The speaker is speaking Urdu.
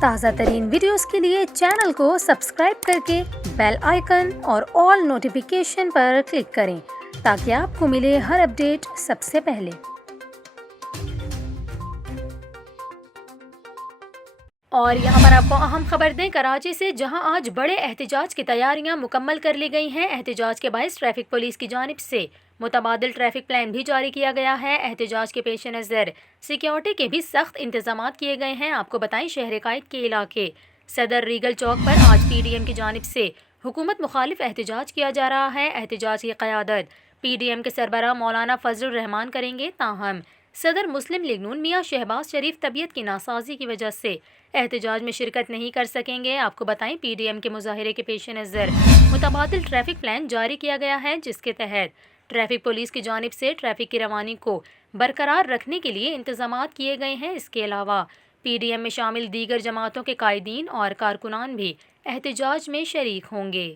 تازہ ترین ویڈیوز کے لیے چینل کو سبسکرائب کر کے بیل آئیکن اور آل نوٹیفیکیشن پر کلک کریں تاکہ آپ کو ملے ہر اپڈیٹ سب سے پہلے۔ اور یہاں پر آپ کو اہم خبر دیں کراچی سے، جہاں آج بڑے احتجاج کی تیاریاں مکمل کر لی گئی ہیں۔ احتجاج کے باعث ٹریفک پولیس کی جانب سے متبادل ٹریفک پلان بھی جاری کیا گیا ہے۔ احتجاج کے پیش نظر سیکیورٹی کے بھی سخت انتظامات کیے گئے ہیں۔ آپ کو بتائیں شہر قائد کے علاقے صدر ریگل چوک پر آج پی ڈی ایم کی جانب سے حکومت مخالف احتجاج کیا جا رہا ہے۔ احتجاج کی قیادت پی ڈی ایم کے سربراہ مولانا فضل الرحمان کریں گے، تاہم صدر مسلم لیگ نون میاں شہباز شریف طبیعت کی ناسازی کی وجہ سے احتجاج میں شرکت نہیں کر سکیں گے۔ آپ کو بتائیں پی ڈی ایم کے مظاہرے کے پیش نظر متبادل ٹریفک پلان جاری کیا گیا ہے، جس کے تحت ٹریفک پولیس کی جانب سے ٹریفک کی روانی کو برقرار رکھنے کے لیے انتظامات کیے گئے ہیں۔ اس کے علاوہ پی ڈی ایم میں شامل دیگر جماعتوں کے قائدین اور کارکنان بھی احتجاج میں شریک ہوں گے۔